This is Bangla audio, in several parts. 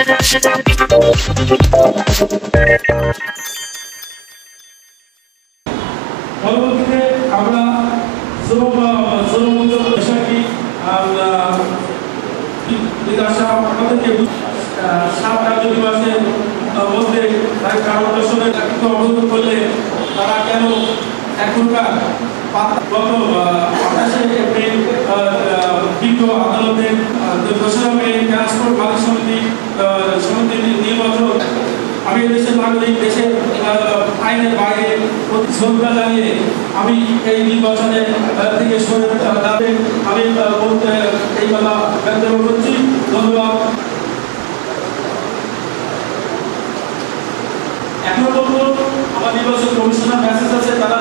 পরবর্তীতে আমরা আমাদেরকে 7 কার্য দিবসের মধ্যে কারণ দর্শনের অবগত করলে তারা কেন এখনকার গত 28 এপ্রিল বিজ্ঞ আদালতের 2রা মে ট্রান্সপোর্ট মালিক সমিতির নির্বাচন আমি দেশের নাগরিক দেশের আইনের বাইরে শ্রদ্ধা জানিয়ে আমি এই নির্বাচনে থেকে সরে দাঁড়াতে আমি এই কথা ব্যক্ত করছি। ধন্যবাদ। এখনো পর্যন্ত আমার নির্বাচন কমিশনার মেসেজ আছে তারা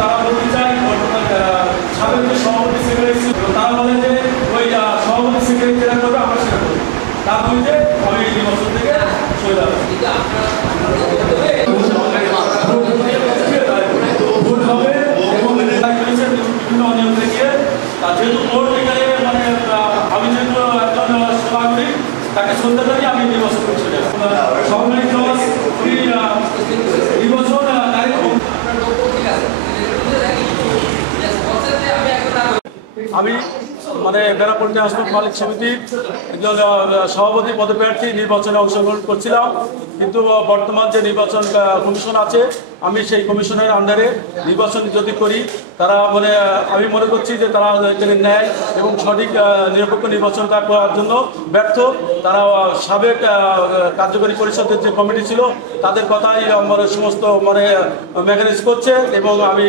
তারা বলতে চাই সাবেক যে সভাপতি সেক্রেটারি ছিল তারা বলেন যে ওই সভাপতি সেক্রেটারি যেটা করবে আমরা সেটা করবো তার মধ্যে আমি এই নির্বাচন থেকে সরে দাঁড়াবো। যেহেতু কোর্ট এখানে মানে আমি যেহেতু একজন নাগরিক তাকে শ্রদ্ধা জানিয়ে আমি নির্বাচন করছি সম্মানিত নির্বাচন আমি মানে বেনাপোল ট্রান্সপোর্ট মালিক সমিতির একজন সভাপতি পদপ্রার্থী নির্বাচনে অংশগ্রহণ করছিলাম, কিন্তু বর্তমান যে নির্বাচন কমিশন আছে আমি সেই কমিশনের আন্ডারে নির্বাচন যদি করি তারা মানে আমি মনে করছি যে তারা ন্যায় এবং সঠিক নিরপেক্ষ নির্বাচনটা করার জন্য ব্যর্থ। তারা সাবেক কার্যকরী পরিষদের যে কমিটি ছিল তাদের কথাই আমার সমস্ত মানে ম্যানেজ করছে এবং আমি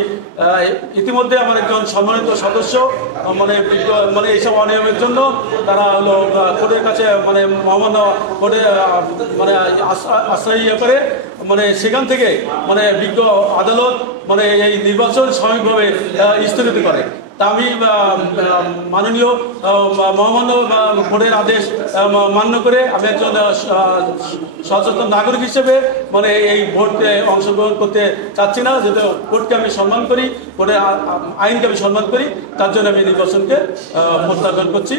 ইতিমধ্যে আমার একজন সম্মানিত সদস্য মানে এইসব অনিয়মের জন্য তারা হলো কোর্টের কাছে মানে মহামান্য কোর্টে মানে আশ্রয় করে মানে সেখান থেকে মানে বিজ্ঞ আদালত মানে এই নির্বাচন সাময়িকভাবে স্থগিত করে। তা আমি মাননীয় মহামান্য কোর্টের আদেশ মান্য করে আমি একজন সচেতন নাগরিক হিসেবে মানে এই ভোটে অংশগ্রহণ করতে চাচ্ছি না, যেহেতু কোর্টকে আমি সম্মান করি, কোর্টের আইনকে আমি সম্মান করি, তার জন্য আমি নির্বাচনকে প্রত্যাখ্যান করছি।